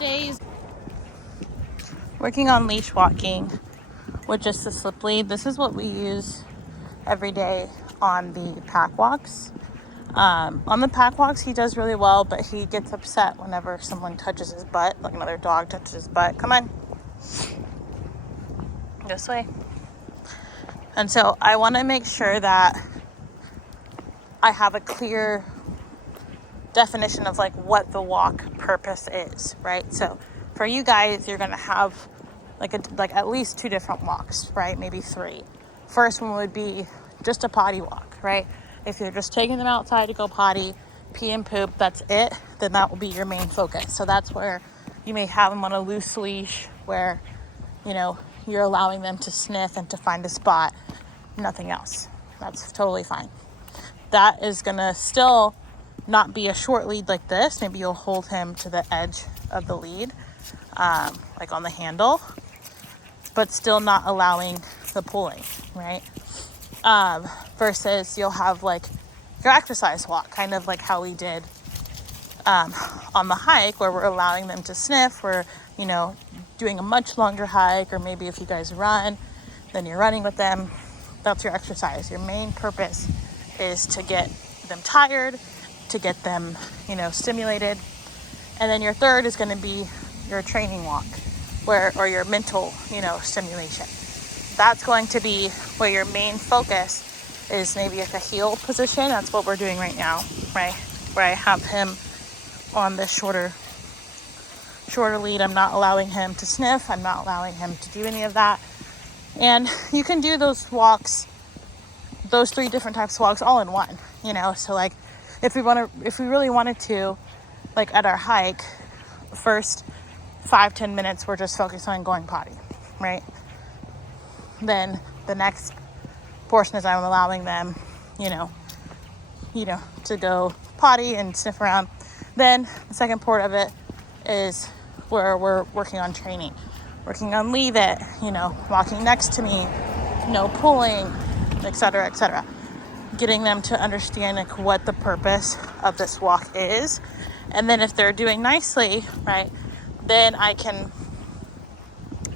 days. Working on leash walking with just the slip lead. This is what we use every day on the pack walks. On the pack walks, he does really well, but he gets upset whenever someone touches his butt, like another dog touches his butt. Come on. This way. And so I want to make sure that I have a clear definition of like what the walk purpose is, right? So for you guys, you're going to have like at least 2 different walks, right? Maybe 3. First one would be just a potty walk, right? If you're just taking them outside to go potty, pee and poop, that's it, then that will be your main focus. So that's where you may have them on a loose leash where, you know, you're allowing them to sniff and to find a spot, nothing else. That's totally fine. That is gonna still not be a short lead like this. Maybe you'll hold him to the edge of the lead, like on the handle, but still not allowing the pulling, right? Versus you'll have like your exercise walk, kind of like how we did on the hike, where we're allowing them to sniff. We're, you know, doing a much longer hike, or maybe if you guys run, then you're running with them. That's your exercise. Your main purpose is to get them tired, to get them, you know, stimulated. And then your third is going to be your training walk, or your mental, you know, stimulation. That's going to be where your main focus is, maybe at the heel position. That's what we're doing right now, right? Where I have him on this shorter lead. I'm not allowing him to sniff. I'm not allowing him to do any of that. And you can do those walks, those 3 different types of walks all in one, you know? So like if we really wanted to, like at our hike, first 5-10 minutes, we're just focused on going potty, right? Then the next portion is I'm allowing them, you know, to go potty and sniff around. Then the second part of it is where we're working on training, working on leave it, you know, walking next to me, no pulling, etc., etc. Getting them to understand like what the purpose of this walk is. And then if they're doing nicely, right, then I can,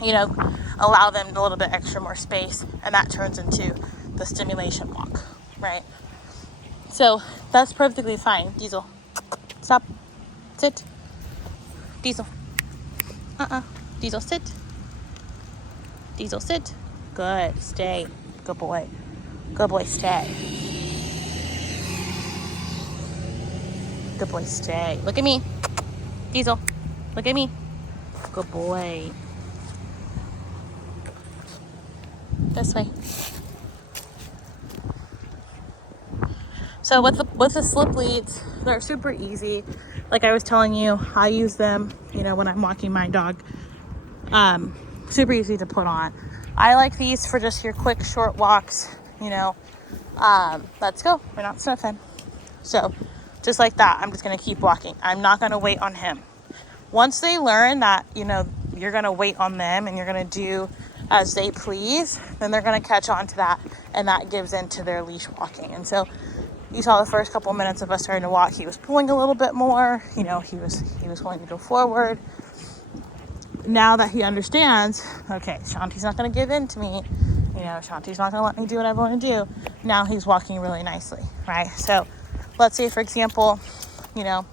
you know, allow them a little bit extra more space, and that turns into the stimulation walk, right? So that's perfectly fine. Diesel, stop, sit. Diesel, Diesel, sit. Diesel, sit. Good, stay. Good boy. Good boy, stay. Good boy, stay. Look at me. Diesel, look at me. Good boy. This way. So with the slip leads, they're super easy. Like I was telling you, I use them, you know, when I'm walking my dog. Super easy to put on. I like these for just your quick short walks, you know. Let's go. We're not sniffing. So just like that, I'm just going to keep walking. I'm not going to wait on him. Once they learn that, you know, you're going to wait on them and you're going to do as they please, then they're going to catch on to that, and that gives into their leash walking. And so you saw the first couple of minutes of us starting to walk, he was pulling a little bit more, you know, he was wanting to go forward. Now that he understands, okay, Shanti's not going to give in to me, you know, Shanti's not going to let me do what I want to do. Now he's walking really nicely, right? So let's say, for example, you know,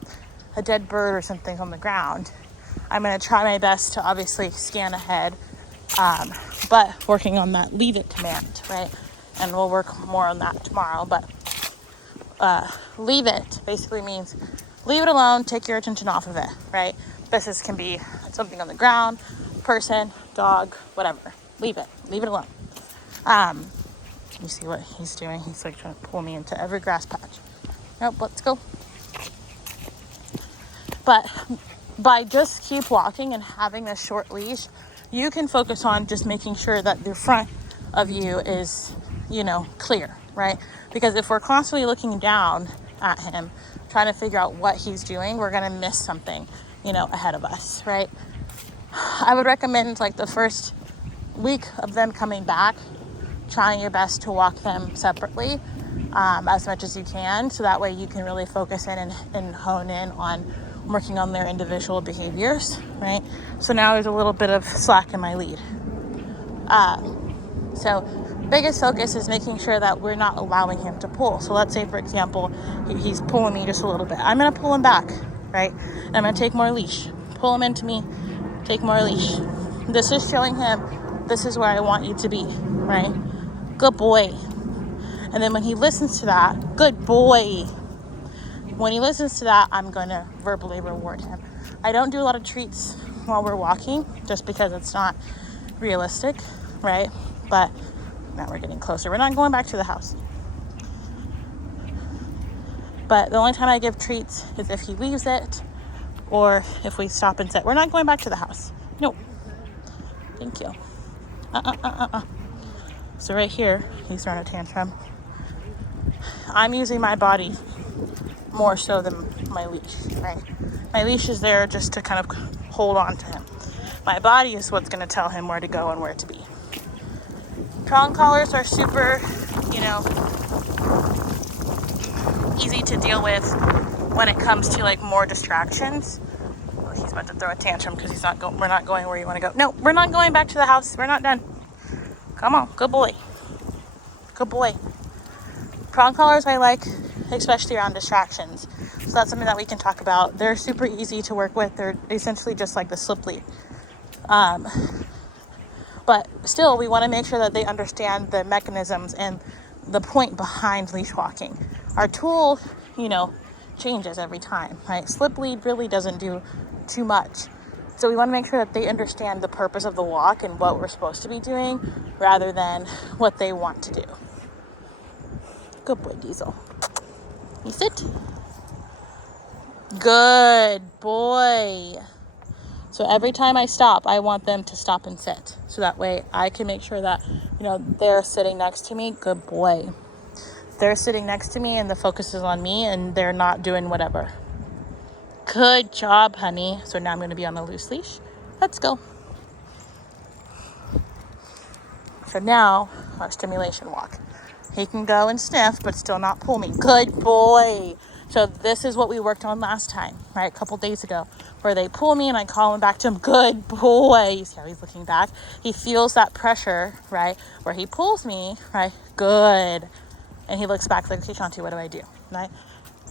a dead bird or something on the ground. I'm going to try my best to obviously scan ahead, but working on that leave it command, right? And we'll work more on that tomorrow. But leave it basically means leave it alone, take your attention off of it, right? This can be something on the ground, person, dog, whatever. Leave it alone. You see what he's doing? He's like trying to pull me into every grass patch. Nope, let's go. But by just keep walking and having a short leash, you can focus on just making sure that the front of you is, you know, clear, right? Because if we're constantly looking down at him, trying to figure out what he's doing, we're going to miss something, you know, ahead of us, right? I would recommend like the first week of them coming back, trying your best to walk them separately, as much as you can, so that way you can really focus in and hone in on working on their individual behaviors, right? So now there's a little bit of slack in my lead. So biggest focus is making sure that we're not allowing him to pull. So let's say, for example, he's pulling me just a little bit. I'm going to pull him back, right? And I'm going to take more leash. Pull him into me, take more leash. This is showing him, this is where I want you to be, right? Good boy. And then when he listens to that, good boy. When he listens to that, I'm going to verbally reward him. I don't do a lot of treats while we're walking, just because it's not realistic, right? But now we're getting closer. We're not going back to the house. But the only time I give treats is if he leaves it, or if we stop and sit. We're not going back to the house. No. Thank you. So right here, he's throwing a tantrum. I'm using my body more so than my leash, right? My leash is there just to kind of hold on to him. My body is what's going to tell him where to go and where to be. Prong collars are super, easy to deal with when it comes to like more distractions. Oh, he's about to throw a tantrum because we're not going where you want to go. No, we're not going back to the house. We're not done. Come on, good boy. Good boy. Prong collars I like, especially around distractions. So that's something that we can talk about. They're super easy to work with. They're essentially just like the slip lead. But still, we want to make sure that they understand the mechanisms and the point behind leash walking. Our tool, changes every time, right? Slip lead really doesn't do too much. So we want to make sure that they understand the purpose of the walk and what we're supposed to be doing rather than what they want to do. Good boy, Diesel. You sit. Good boy. So every time I stop, I want them to stop and sit. So that way I can make sure that, they're sitting next to me. Good boy. They're sitting next to me and the focus is on me and they're not doing whatever. Good job, honey. So now I'm going to be on a loose leash. Let's go. So now our stimulation walk. He can go and sniff, but still not pull me. Good boy. So this is what we worked on last time, right? A couple days ago, where they pull me and I call him back to him. Good boy. You see how he's looking back? He feels that pressure, right? Where he pulls me, right? Good. And he looks back like, okay, Shanti, what do I do? Right?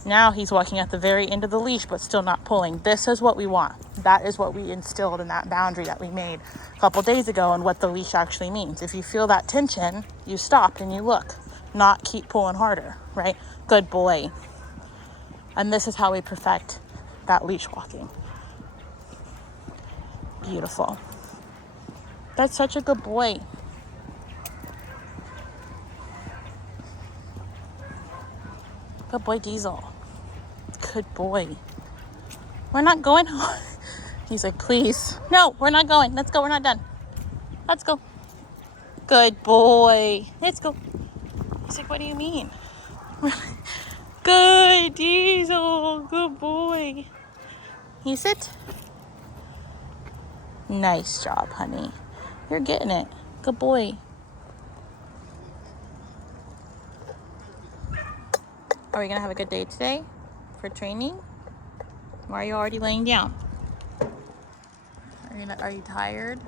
Now he's walking at the very end of the leash, but still not pulling. This is what we want. That is what we instilled in that boundary that we made a couple days ago and what the leash actually means. If you feel that tension, you stop and you look, not keep pulling harder, right? Good boy. And this is how we perfect that leash walking. Beautiful. That's such a good boy. Good boy, Diesel. Good boy. We're not going home. He's like, please. No, we're not going. Let's go. We're not done. Let's go. Good boy. Let's go. He's like, what do you mean? Good, Diesel. Good boy. You sit. Nice job, honey. You're getting it. Good boy. Are we going to have a good day today for training? Or are you already laying down? Are you tired?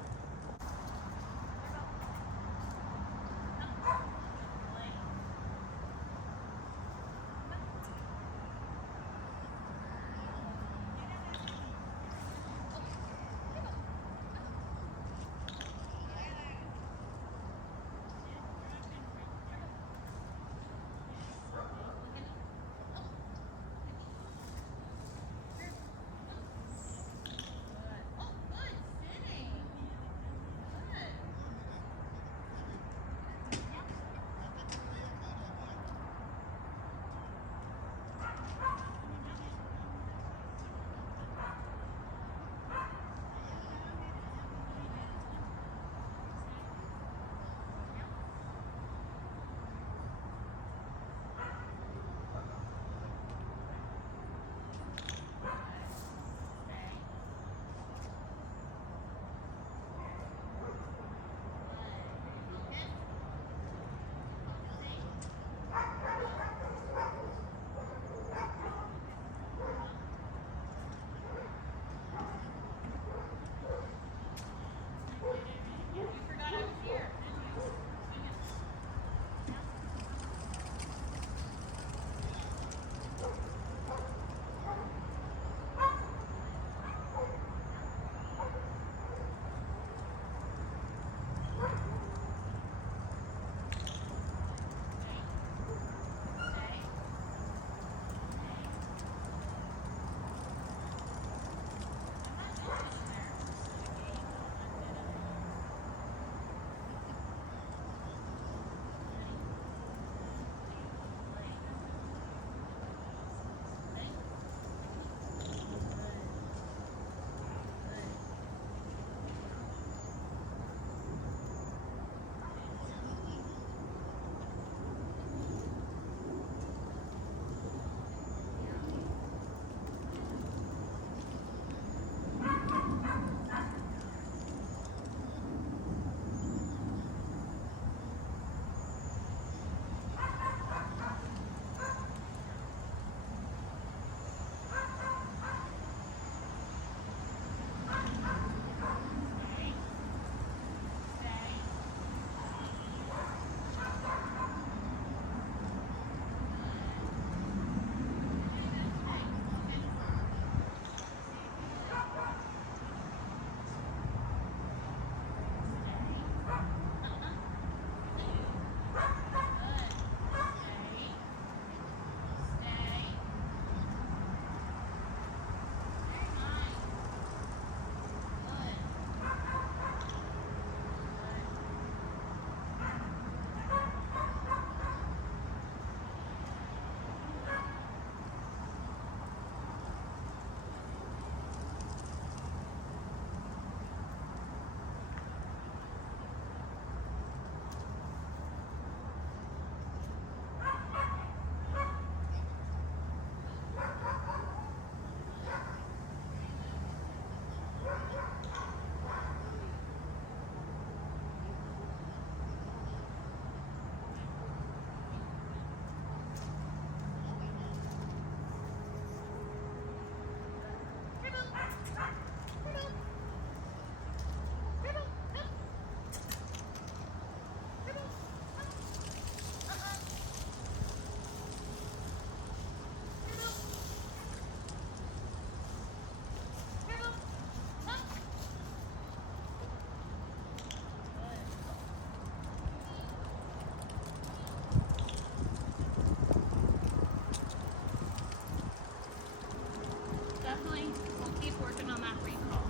definitely we'll keep working on that recall.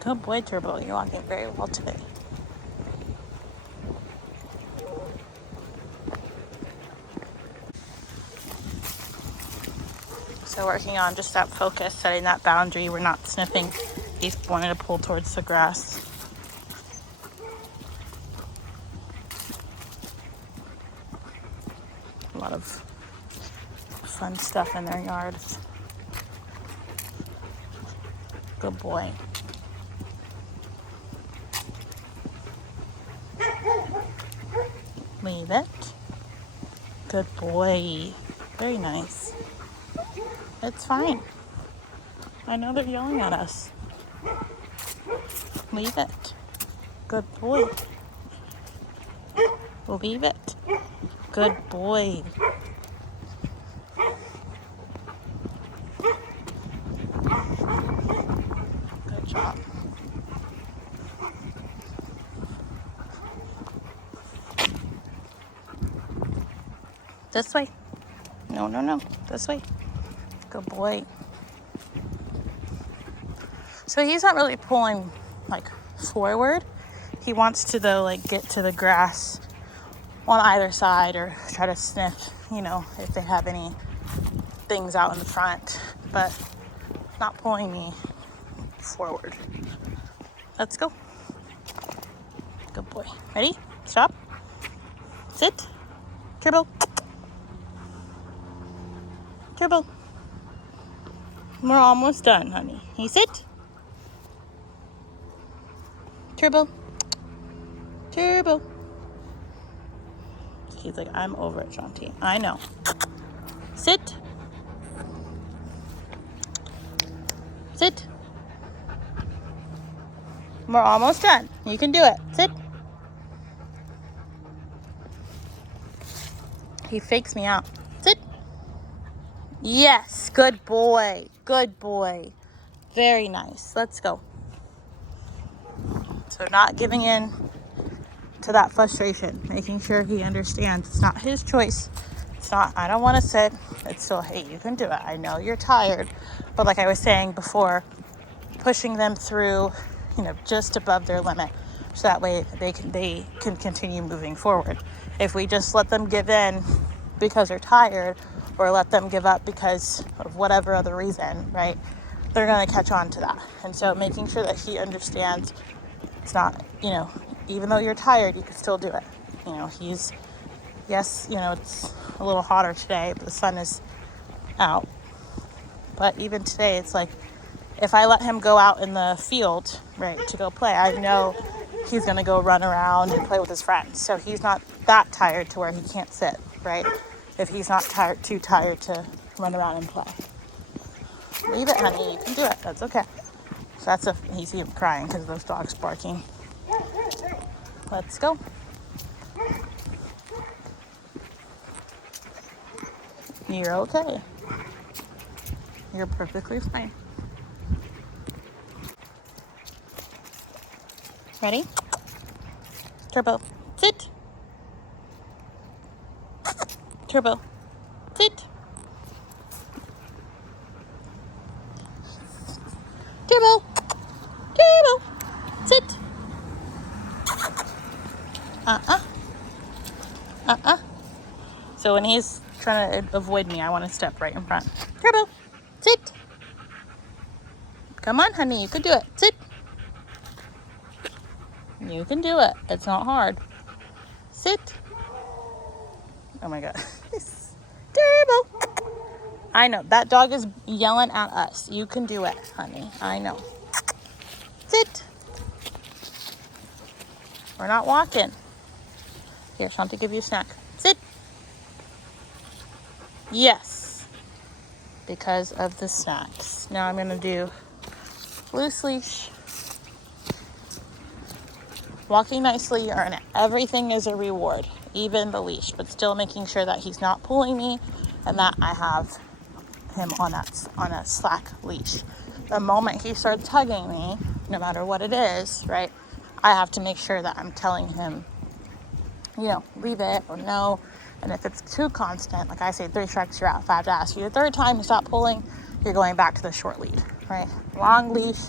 Good boy, Turbo. You're walking very well today. So working on just that focus, setting that boundary. We're not sniffing. He's wanting to pull towards the grass. A lot of fun stuff in their yards. Good boy. Leave it. Good boy. Very nice. It's fine. I know they're yelling at us. Leave it. Good boy. Leave it. Good boy. Good job. This way. No, no, no. This way. Good boy. So he's not really pulling like forward. He wants to though like get to the grass on either side or try to sniff, you know, if they have any things out in the front, but not pulling me forward. Let's go. Good boy. Ready? Stop. Sit. Turbo. Turbo. We're almost done, honey. Hey, sit. Turbo. Turbo. He's like, I'm over it, Shanti. I know. Sit. Sit. We're almost done. You can do it. Sit. He fakes me out. Sit. Yes. Good boy. Good boy. Very nice. Let's go. So not giving in to that frustration, making sure he understands it's not his choice. It's not, I don't want to sit. It's still, hey, you can do it. I know you're tired. But like I was saying before, pushing them through, you know, just above their limit. So that way they can continue moving forward. If we just let them give in because they're tired or let them give up because of whatever other reason, right, they're going to catch on to that. And so making sure that he understands it's not, you know, even though you're tired, you can still do it. You know, yes, you know, it's a little hotter today, but the sun is out. But even today, it's like, if I let him go out in the field, right, to go play, I know he's going to go run around and play with his friends. So he's not that tired to where he can't sit, right? If he's not too tired to run around and play. Leave it, honey. You can do it. That's okay. So he's even crying because of those dogs barking. Let's go. You're okay. You're perfectly fine. Ready? Turbo, sit. Turbo, sit. Turbo, Turbo, sit. So when he's trying to avoid me, I want to step right in front. Turbo, sit. Come on, honey, you can do it. Sit. You can do it. It's not hard. Sit. Oh my God. Turbo. I know. That dog is yelling at us. You can do it, honey. I know. Sit. We're not walking. Here, Shanti, give you a snack. Sit. Yes. Because of the snacks. Now I'm going to do loose leash. Walking nicely, and everything is a reward, even the leash, but still making sure that he's not pulling me and that I have him on a slack leash. The moment he starts hugging me, no matter what it is, right? I have to make sure that I'm telling him, leave it or no. And if it's too constant, like I say, 3 strikes, you're out. If I have to ask you the third time you stop pulling, you're going back to the short lead, right? Long leash,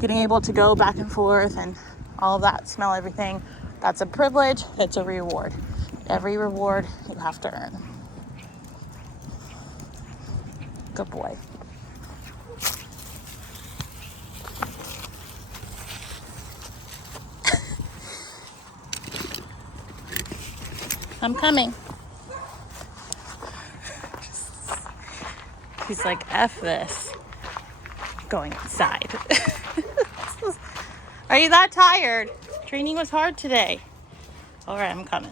getting able to go back and forth and all of that, smell everything. That's a privilege. It's a reward. Every reward you have to earn. Good boy. I'm coming. He's like, F this. Going inside. Are you that tired? Training was hard today. All right, I'm coming.